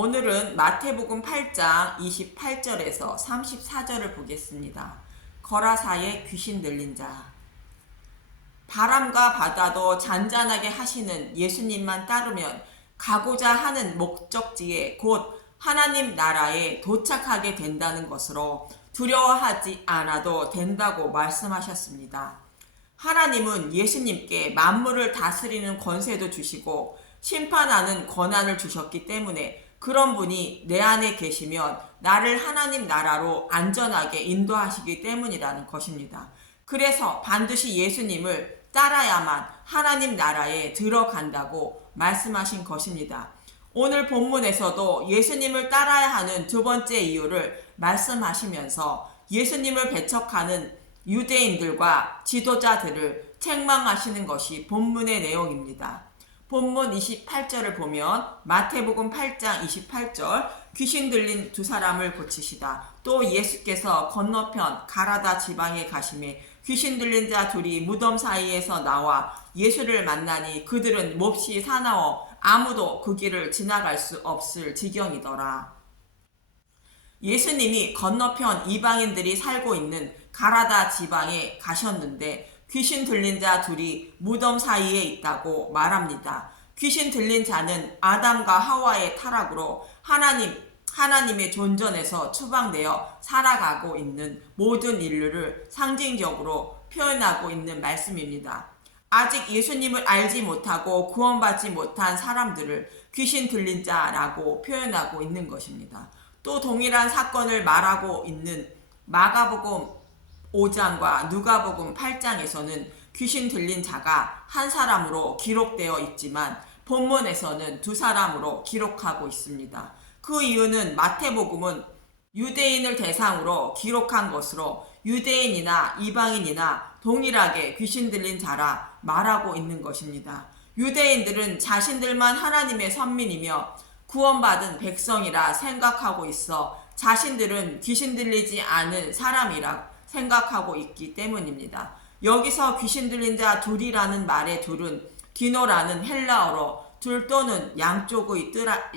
오늘은 마태복음 8장 28절에서 34절을 보겠습니다. 거라사의 귀신 들린 자. 바람과 바다도 잔잔하게 하시는 예수님만 따르면 가고자 하는 목적지에 곧 하나님 나라에 도착하게 된다는 것으로 두려워하지 않아도 된다고 말씀하셨습니다. 하나님은 예수님께 만물을 다스리는 권세도 주시고 심판하는 권한을 주셨기 때문에 그런 분이 내 안에 계시면 나를 하나님 나라로 안전하게 인도하시기 때문이라는 것입니다. 그래서 반드시 예수님을 따라야만 하나님 나라에 들어간다고 말씀하신 것입니다. 오늘 본문에서도 예수님을 따라야 하는 두 번째 이유를 말씀하시면서 예수님을 배척하는 유대인들과 지도자들을 책망하시는 것이 본문의 내용입니다. 본문 28절을 보면 마태복음 8장 28절 귀신 들린 두 사람을 고치시다. 또 예수께서 건너편 가라다 지방에 가심에 귀신 들린 자 둘이 무덤 사이에서 나와 예수를 만나니 그들은 몹시 사나워 아무도 그 길을 지나갈 수 없을 지경이더라. 예수님이 건너편 이방인들이 살고 있는 가라다 지방에 가셨는데 귀신 들린 자 둘이 무덤 사이에 있다고 말합니다. 귀신 들린 자는 아담과 하와의 타락으로 하나님의 존전에서 추방되어 살아가고 있는 모든 인류를 상징적으로 표현하고 있는 말씀입니다. 아직 예수님을 알지 못하고 구원받지 못한 사람들을 귀신 들린 자라고 표현하고 있는 것입니다. 또 동일한 사건을 말하고 있는 마가복음 5장과 누가복음 8장에서는 귀신 들린 자가 한 사람으로 기록되어 있지만 본문에서는 두 사람으로 기록하고 있습니다. 그 이유는 마태복음은 유대인을 대상으로 기록한 것으로 유대인이나 이방인이나 동일하게 귀신 들린 자라 말하고 있는 것입니다. 유대인들은 자신들만 하나님의 선민이며 구원받은 백성이라 생각하고 있어 자신들은 귀신 들리지 않은 사람이라 생각하고 있기 때문입니다. 여기서 귀신 들린 자 둘이라는 말의 둘은 디노라는 헬라어로 둘 또는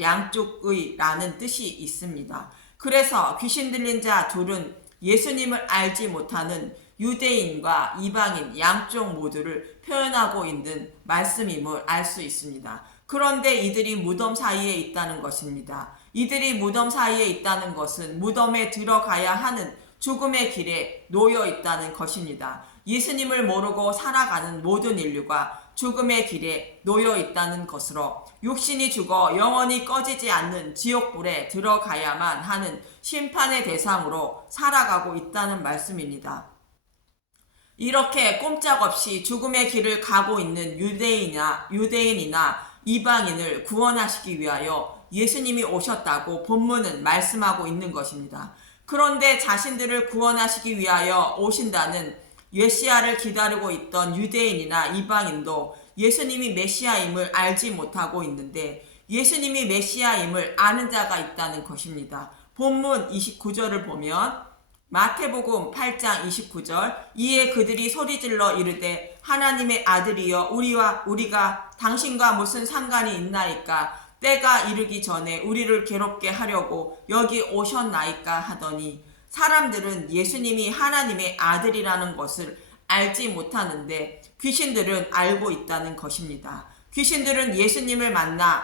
양쪽의라는 뜻이 있습니다. 그래서 귀신 들린 자 둘은 예수님을 알지 못하는 유대인과 이방인 양쪽 모두를 표현하고 있는 말씀임을 알 수 있습니다. 그런데 이들이 무덤 사이에 있다는 것입니다. 이들이 무덤 사이에 있다는 것은 무덤에 들어가야 하는 죽음의 길에 놓여 있다는 것입니다. 예수님을 모르고 살아가는 모든 인류가 죽음의 길에 놓여 있다는 것으로 육신이 죽어 영원히 꺼지지 않는 지옥불에 들어가야만 하는 심판의 대상으로 살아가고 있다는 말씀입니다. 이렇게 꼼짝없이 죽음의 길을 가고 있는 유대인이나 이방인을 구원하시기 위하여 예수님이 오셨다고 본문은 말씀하고 있는 것입니다. 그런데 자신들을 구원하시기 위하여 오신다는 메시아를 기다리고 있던 유대인이나 이방인도 예수님이 메시아임을 알지 못하고 있는데 예수님이 메시아임을 아는 자가 있다는 것입니다. 본문 29절을 보면 마태복음 8장 29절 이에 그들이 소리질러 이르되 하나님의 아들이여 우리가 당신과 무슨 상관이 있나이까 때가 이르기 전에 우리를 괴롭게 하려고 여기 오셨나이까 하더니 사람들은 예수님이 하나님의 아들이라는 것을 알지 못하는데 귀신들은 알고 있다는 것입니다. 귀신들은 예수님을 만나자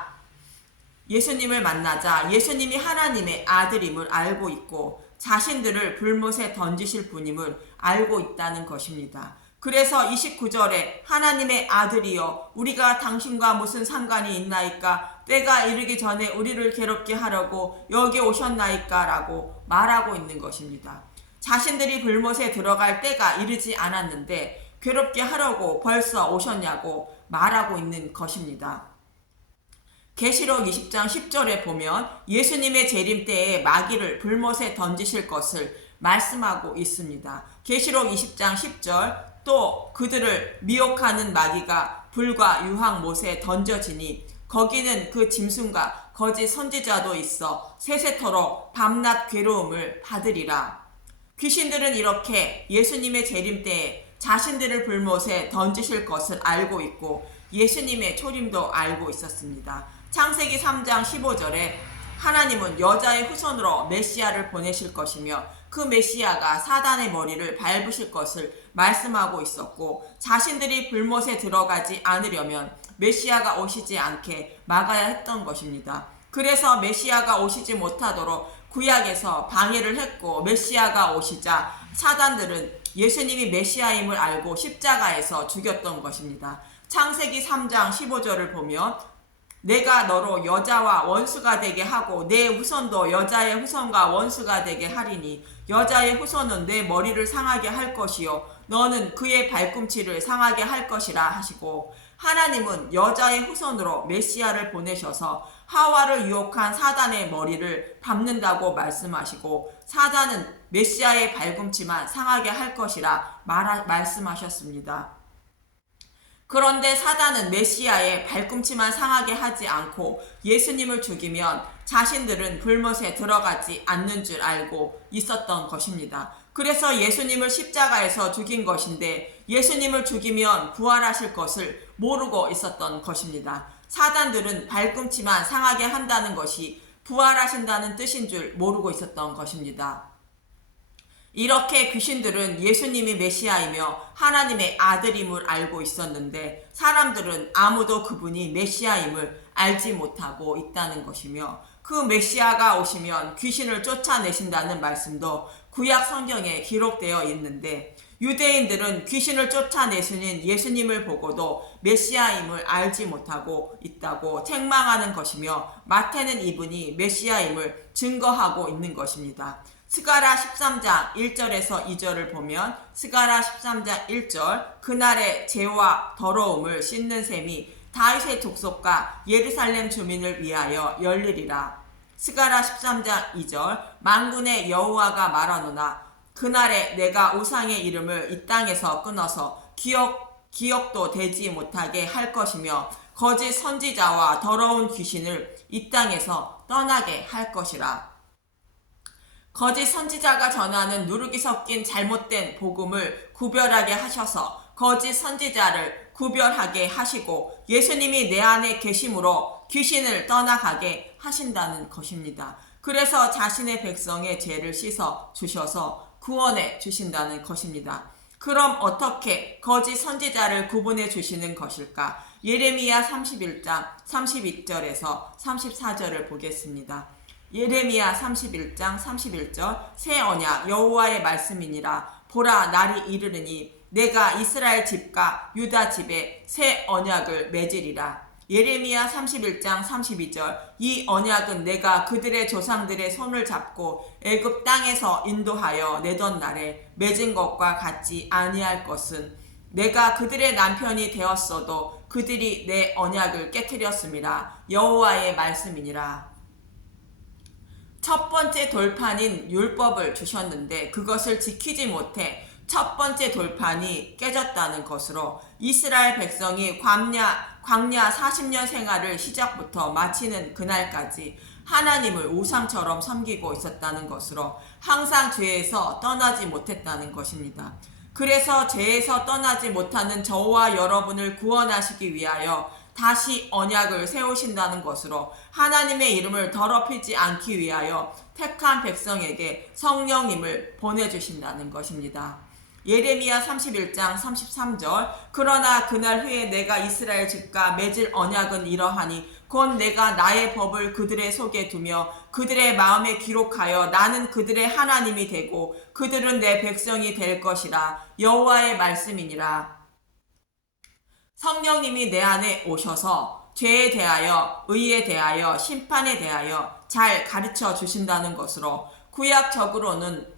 예수님이 하나님의 아들임을 알고 있고 자신들을 불못에 던지실 분임을 알고 있다는 것입니다. 그래서 29절에 하나님의 아들이여 우리가 당신과 무슨 상관이 있나이까 때가 이르기 전에 우리를 괴롭게 하려고 여기 오셨나이까 라고 말하고 있는 것입니다. 자신들이 불못에 들어갈 때가 이르지 않았는데 괴롭게 하려고 벌써 오셨냐고 말하고 있는 것입니다. 계시록 20장 10절에 보면 예수님의 재림 때에 마귀를 불못에 던지실 것을 말씀하고 있습니다. 계시록 20장 10절 또 그들을 미혹하는 마귀가 불과 유황 못에 던져지니 거기는 그 짐승과 거짓 선지자도 있어 세세토록 밤낮 괴로움을 받으리라. 귀신들은 이렇게 예수님의 재림 때에 자신들을 불못에 던지실 것을 알고 있고 예수님의 초림도 알고 있었습니다. 창세기 3장 15절에 하나님은 여자의 후손으로 메시아를 보내실 것이며 그 메시아가 사단의 머리를 밟으실 것을 말씀하고 있었고, 자신들이 불못에 들어가지 않으려면 메시아가 오시지 않게 막아야 했던 것입니다. 그래서 메시아가 오시지 못하도록 구약에서 방해를 했고, 메시아가 오시자 사단들은 예수님이 메시아임을 알고 십자가에서 죽였던 것입니다. 창세기 3장 15절을 보면 내가 너로 여자와 원수가 되게 하고 내 후손도 여자의 후손과 원수가 되게 하리니 여자의 후손은 내 머리를 상하게 할 것이요 너는 그의 발꿈치를 상하게 할 것이라 하시고, 하나님은 여자의 후손으로 메시아를 보내셔서 하와를 유혹한 사단의 머리를 밟는다고 말씀하시고, 사단은 메시아의 발꿈치만 상하게 할 것이라 말씀하셨습니다. 그런데 사단은 메시아의 발꿈치만 상하게 하지 않고 예수님을 죽이면 자신들은 불못에 들어가지 않는 줄 알고 있었던 것입니다. 그래서 예수님을 십자가에서 죽인 것인데, 예수님을 죽이면 부활하실 것을 모르고 있었던 것입니다. 사단들은 발꿈치만 상하게 한다는 것이 부활하신다는 뜻인 줄 모르고 있었던 것입니다. 이렇게 귀신들은 예수님이 메시아이며 하나님의 아들임을 알고 있었는데, 사람들은 아무도 그분이 메시아임을 알지 못하고 있다는 것이며, 그 메시아가 오시면 귀신을 쫓아내신다는 말씀도 구약 성경에 기록되어 있는데, 유대인들은 귀신을 쫓아내시는 예수님을 보고도 메시아임을 알지 못하고 있다고 책망하는 것이며, 마태는 이분이 메시아임을 증거하고 있는 것입니다. 스가랴 13장 1절에서 2절을 보면, 스가랴 13장 1절, 그날의 죄와 더러움을 씻는 셈이 다윗의 족속과 예루살렘 주민을 위하여 열리리라. 스가랴 13장 2절, 만군의 여호와가 말하노나 그날에 내가 우상의 이름을 이 땅에서 끊어서 기억도 되지 못하게 할 것이며 거짓 선지자와 더러운 귀신을 이 땅에서 떠나게 할 것이라. 거짓 선지자가 전하는 누룩이 섞인 잘못된 복음을 구별하게 하셔서 거짓 선지자를 구별하게 하시고, 예수님이 내 안에 계심으로 귀신을 떠나가게 하신다는 것입니다. 그래서 자신의 백성의 죄를 씻어 주셔서 구원해 주신다는 것입니다. 그럼 어떻게 거짓 선지자를 구분해 주시는 것일까? 예레미야 31장 32절에서 34절을 보겠습니다. 예레미야 31장 31절, 새 언약 여호와의 말씀이니라. 보라, 날이 이르르니 내가 이스라엘 집과 유다 집에 새 언약을 맺으리라. 예레미야 31장 32절, 이 언약은 내가 그들의 조상들의 손을 잡고 애굽 땅에서 인도하여 내던 날에 맺은 것과 같지 아니할 것은, 내가 그들의 남편이 되었어도 그들이 내 언약을 깨트렸음이라. 여호와의 말씀이니라. 첫 번째 돌판인 율법을 주셨는데 그것을 지키지 못해 첫 번째 돌판이 깨졌다는 것으로, 이스라엘 백성이 광야 40년 생활을 시작부터 마치는 그날까지 하나님을 우상처럼 섬기고 있었다는 것으로 항상 죄에서 떠나지 못했다는 것입니다. 그래서 죄에서 떠나지 못하는 저와 여러분을 구원하시기 위하여 다시 언약을 세우신다는 것으로, 하나님의 이름을 더럽히지 않기 위하여 택한 백성에게 성령님을 보내주신다는 것입니다. 예레미야 31장 33절, 그러나 그날 후에 내가 이스라엘 집과 맺을 언약은 이러하니 곧 내가 나의 법을 그들의 속에 두며 그들의 마음에 기록하여 나는 그들의 하나님이 되고 그들은 내 백성이 될 것이라. 여호와의 말씀이니라. 성령님이 내 안에 오셔서 죄에 대하여, 의에 대하여, 심판에 대하여 잘 가르쳐 주신다는 것으로, 구약적으로는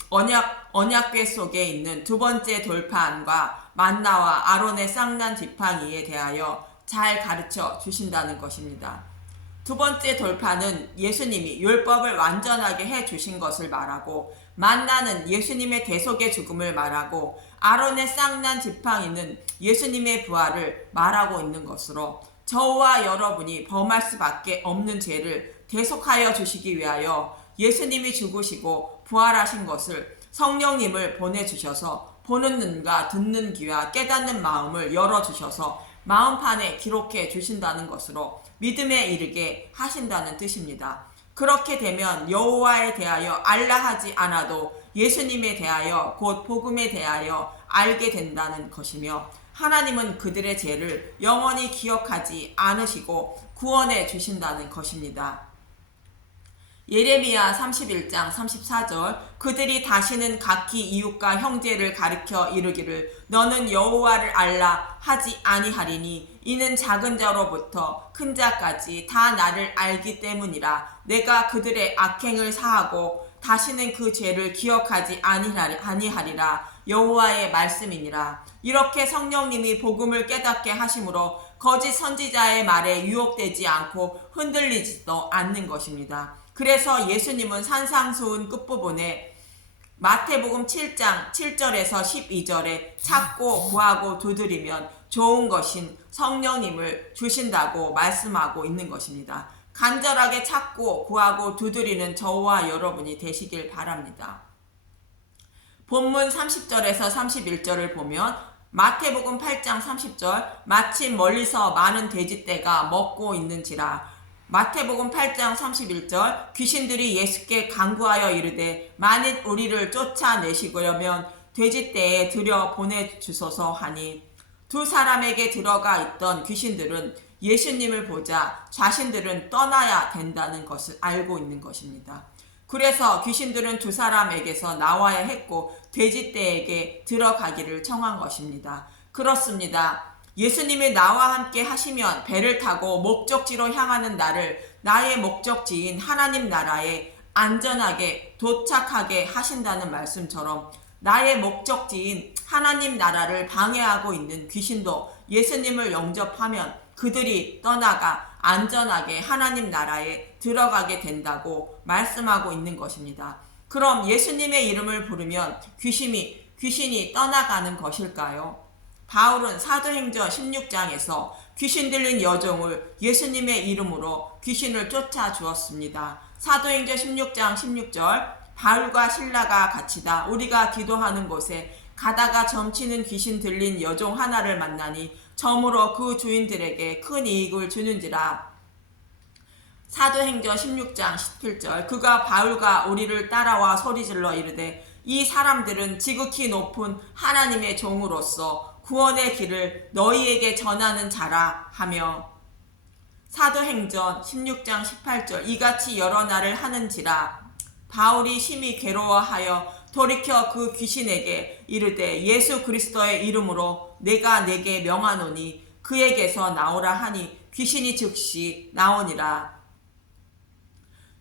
언약궤 속에 있는 두 번째 돌판과 만나와 아론의 쌍난 지팡이에 대하여 잘 가르쳐 주신다는 것입니다. 두 번째 돌판은 예수님이 율법을 완전하게 해 주신 것을 말하고, 만나는 예수님의 대속의 죽음을 말하고, 아론의 쌍난 지팡이는 예수님의 부활을 말하고 있는 것으로, 저와 여러분이 범할 수밖에 없는 죄를 대속하여 주시기 위하여 예수님이 죽으시고 부활하신 것을 성령님을 보내주셔서 보는 눈과 듣는 귀와 깨닫는 마음을 열어주셔서 마음판에 기록해 주신다는 것으로 믿음에 이르게 하신다는 뜻입니다. 그렇게 되면 여호와에 대하여 알라 하지 않아도 예수님에 대하여 곧 복음에 대하여 알게 된다는 것이며, 하나님은 그들의 죄를 영원히 기억하지 않으시고 구원해 주신다는 것입니다. 예레미야 31장 34절, 그들이 다시는 각기 이웃과 형제를 가리켜 이르기를 너는 여호와를 알라 하지 아니하리니 이는 작은 자로부터 큰 자까지 다 나를 알기 때문이라. 내가 그들의 악행을 사하고 다시는 그 죄를 기억하지 아니하리라. 여호와의 말씀이니라. 이렇게 성령님이 복음을 깨닫게 하심으로 거짓 선지자의 말에 유혹되지 않고 흔들리지도 않는 것입니다. 그래서 예수님은 산상수훈 끝부분에 마태복음 7장 7절에서 12절에 찾고 구하고 두드리면 좋은 것인 성령님을 주신다고 말씀하고 있는 것입니다. 간절하게 찾고 구하고 두드리는 저와 여러분이 되시길 바랍니다. 본문 30절에서 31절을 보면 마태복음 8장 30절, 마침 멀리서 많은 돼지떼가 먹고 있는지라. 마태복음 8장 31절, 귀신들이 예수께 간구하여 이르되 만일 우리를 쫓아내시려면 돼지떼에 들여 보내주소서 하니, 두 사람에게 들어가 있던 귀신들은 예수님을 보자 자신들은 떠나야 된다는 것을 알고 있는 것입니다. 그래서 귀신들은 두 사람에게서 나와야 했고 돼지떼에게 들어가기를 청한 것입니다. 그렇습니다. 예수님이 나와 함께 하시면 배를 타고 목적지로 향하는 나를 나의 목적지인 하나님 나라에 안전하게 도착하게 하신다는 말씀처럼, 나의 목적지인 하나님 나라를 방해하고 있는 귀신도 예수님을 영접하면 그들이 떠나가 안전하게 하나님 나라에 들어가게 된다고 말씀하고 있는 것입니다. 그럼 예수님의 이름을 부르면 귀신이 떠나가는 것일까요? 바울은 사도행전 16장에서 귀신 들린 여종을 예수님의 이름으로 귀신을 쫓아 주었습니다. 사도행전 16장 16절, 바울과 실라가 갇히다 우리가 기도하는 곳에 가다가 점치는 귀신 들린 여종 하나를 만나니 점으로 그 주인들에게 큰 이익을 주는지라. 사도행전 16장 17절, 그가 바울과 우리를 따라와 소리질러 이르되 이 사람들은 지극히 높은 하나님의 종으로서 구원의 길을 너희에게 전하는 자라 하며, 사도행전 16장 18절, 이같이 여러 날을 하는지라. 바울이 심히 괴로워하여 돌이켜 그 귀신에게 이르되 예수 그리스도의 이름으로 내가 네게 명하노니 그에게서 나오라 하니 귀신이 즉시 나오니라.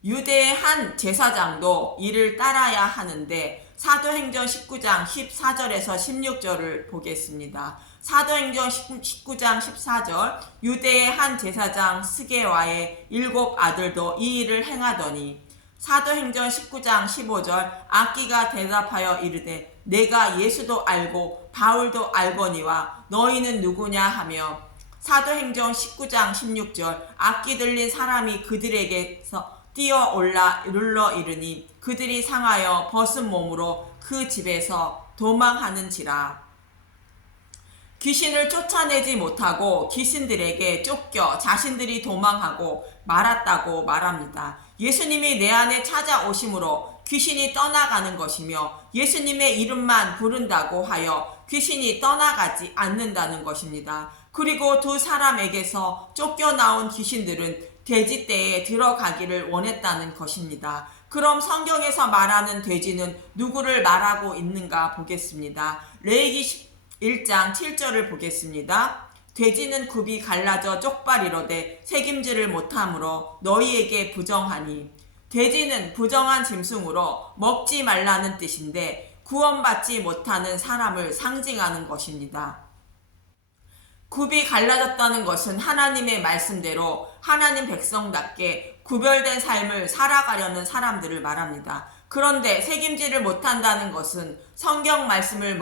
유대의 한 제사장도 이를 따라야 하는데 사도행전 19장 14절에서 16절을 보겠습니다. 사도행전 19장 14절, 유대의 한 제사장 스게와의 7 아들도 이 일을 행하더니. 사도행전 19장 15절, 악기가 대답하여 이르되 내가 예수도 알고 바울도 알거니와 너희는 누구냐 하며, 사도행전 19장 16절, 악기 들린 사람이 그들에게서 뛰어 올라 눌러 이르니 그들이 상하여 벗은 몸으로 그 집에서 도망하는지라. 귀신을 쫓아내지 못하고 귀신들에게 쫓겨 자신들이 도망하고 말았다고 말합니다. 예수님이 내 안에 찾아오심으로 귀신이 떠나가는 것이며 예수님의 이름만 부른다고 하여 귀신이 떠나가지 않는다는 것입니다. 그리고 두 사람에게서 쫓겨나온 귀신들은 돼지떼에 들어가기를 원했다는 것입니다. 그럼 성경에서 말하는 돼지는 누구를 말하고 있는가 보겠습니다. 레위기 1장 7절을 보겠습니다. 돼지는 굽이 갈라져 쪽발이로되 책임지를 못하므로 너희에게 부정하니. 돼지는 부정한 짐승으로 먹지 말라는 뜻인데 구원받지 못하는 사람을 상징하는 것입니다. 굽이 갈라졌다는 것은 하나님의 말씀대로 하나님 백성답게 구별된 삶을 살아가려는 사람들을 말합니다. 그런데 책임지를 못한다는 것은 성경 말씀을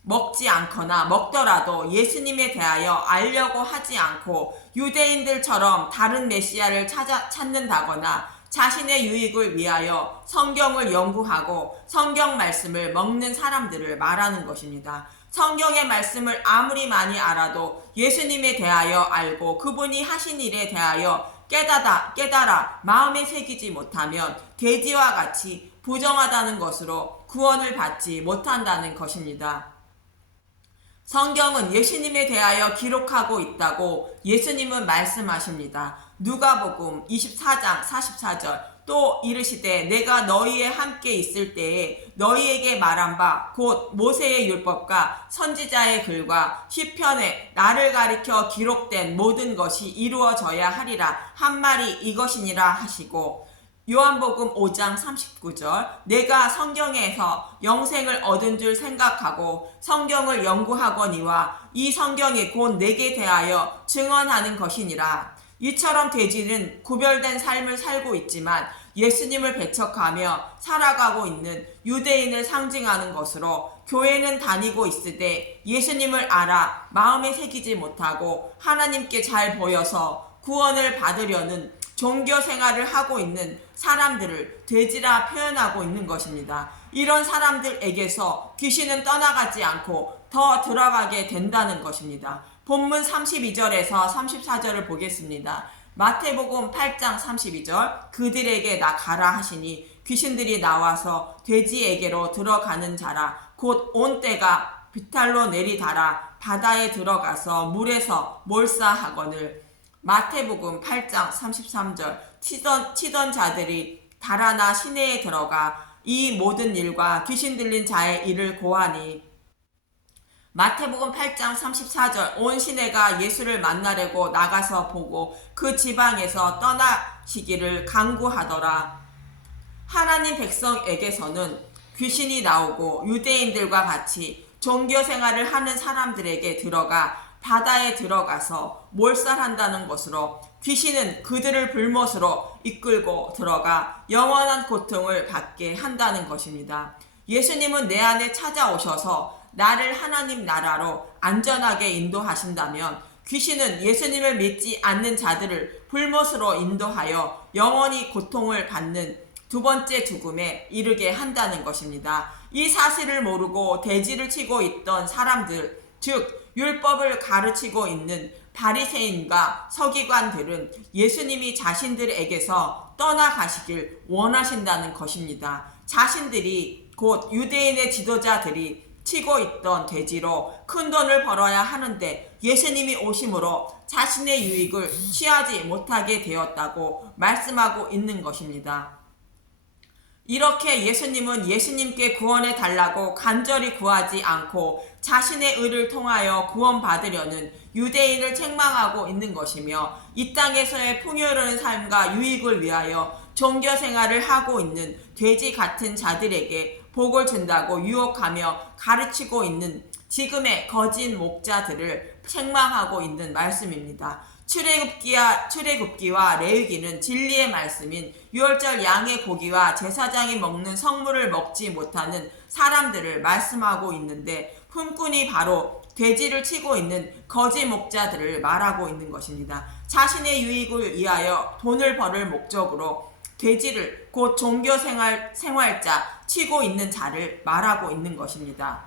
먹지 않거나 먹더라도 예수님에 대하여 알려고 하지 않고 유대인들처럼 다른 메시아를 찾는다거나 자신의 유익을 위하여 성경을 연구하고 성경 말씀을 먹는 사람들을 말하는 것입니다. 성경의 말씀을 아무리 많이 알아도 예수님에 대하여 알고 그분이 하신 일에 대하여 깨달아 마음에 새기지 못하면 돼지와 같이 부정하다는 것으로 구원을 받지 못한다는 것입니다. 성경은 예수님에 대하여 기록하고 있다고 예수님은 말씀하십니다. 누가복음 24장 44절 또 이르시되 내가 너희에 함께 있을 때에 너희에게 말한 바 곧 모세의 율법과 선지자의 글과 시편에 나를 가리켜 기록된 모든 것이 이루어져야 하리라 한 말이 이것이니라 하시고 요한복음 5장 39절 내가 성경에서 영생을 얻은 줄 생각하고 성경을 연구하거니와 이 성경이 곧 내게 대하여 증언하는 것이니라. 이처럼 돼지는 구별된 삶을 살고 있지만 예수님을 배척하며 살아가고 있는 유대인을 상징하는 것으로 교회는 다니고 있으되 예수님을 알아 마음에 새기지 못하고 하나님께 잘 보여서 구원을 받으려는 종교 생활을 하고 있는 사람들을 돼지라 표현하고 있는 것입니다. 이런 사람들에게서 귀신은 떠나가지 않고 더 들어가게 된다는 것입니다. 본문 32절에서 34절을 보겠습니다. 마태복음 8장 32절 그들에게 나 가라 하시니 귀신들이 나와서 돼지에게로 들어가는 자라 곧 온 때가 비탈로 내리달아 바다에 들어가서 물에서 몰사하거늘 마태복음 8장 33절 치던 자들이 달아나 시내에 들어가 이 모든 일과 귀신 들린 자의 일을 고하니 마태복음 8장 34절 온 시내가 예수를 만나려고 나가서 보고 그 지방에서 떠나시기를 간구하더라. 하나님 백성에게서는 귀신이 나오고 유대인들과 같이 종교 생활을 하는 사람들에게 들어가 바다에 들어가서 몰살한다는 것으로 귀신은 그들을 불못으로 이끌고 들어가 영원한 고통을 받게 한다는 것입니다. 예수님은 내 안에 찾아오셔서 나를 하나님 나라로 안전하게 인도하신다면 귀신은 예수님을 믿지 않는 자들을 불못으로 인도하여 영원히 고통을 받는 두 번째 죽음에 이르게 한다는 것입니다. 이 사실을 모르고 돼지를 치고 있던 사람들, 즉 율법을 가르치고 있는 바리새인과 서기관들은 예수님이 자신들에게서 떠나가시길 원하신다는 것입니다. 자신들이 곧 유대인의 지도자들이 치고 있던 돼지로 큰 돈을 벌어야 하는데 예수님이 오심으로 자신의 유익을 취하지 못하게 되었다고 말씀하고 있는 것입니다. 이렇게 예수님은 예수님께 구원해 달라고 간절히 구하지 않고 자신의 의를 통하여 구원받으려는 유대인을 책망하고 있는 것이며 이 땅에서의 풍요로운 삶과 유익을 위하여 종교 생활을 하고 있는 돼지 같은 자들에게 복을 준다고 유혹하며 가르치고 있는 지금의 거짓 목자들을 책망하고 있는 말씀입니다. 출애굽기와 레위기는 진리의 말씀인 유월절 양의 고기와 제사장이 먹는 성물을 먹지 못하는 사람들을 말씀하고 있는데 품꾼이 바로 돼지를 치고 있는 거짓 목자들을 말하고 있는 것입니다. 자신의 유익을 위하여 돈을 벌을 목적으로 돼지를 곧 종교 생활자 치고 있는 자를 말하고 있는 것입니다.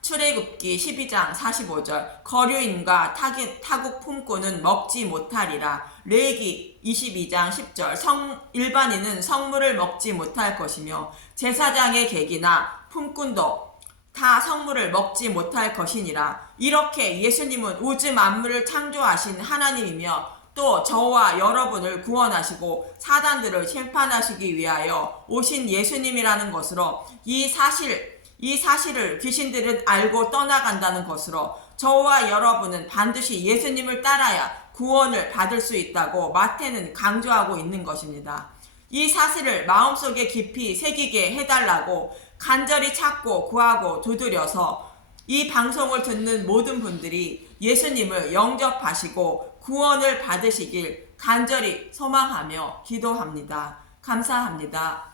출애굽기 12장 45절 거류인과 타국 품꾼은 먹지 못하리라. 레위기 22장 10절 일반인은 성물을 먹지 못할 것이며 제사장의 객이나 품꾼도 다 성물을 먹지 못할 것이니라. 이렇게 예수님은 우주 만물을 창조하신 하나님이며 또 저와 여러분을 구원하시고 사단들을 심판하시기 위하여 오신 예수님이라는 것으로 이 사실을 귀신들은 알고 떠나간다는 것으로 저와 여러분은 반드시 예수님을 따라야 구원을 받을 수 있다고 마태는 강조하고 있는 것입니다. 이 사실을 마음속에 깊이 새기게 해달라고 간절히 찾고 구하고 두드려서 이 방송을 듣는 모든 분들이 예수님을 영접하시고 구원을 받으시길 간절히 소망하며 기도합니다. 감사합니다.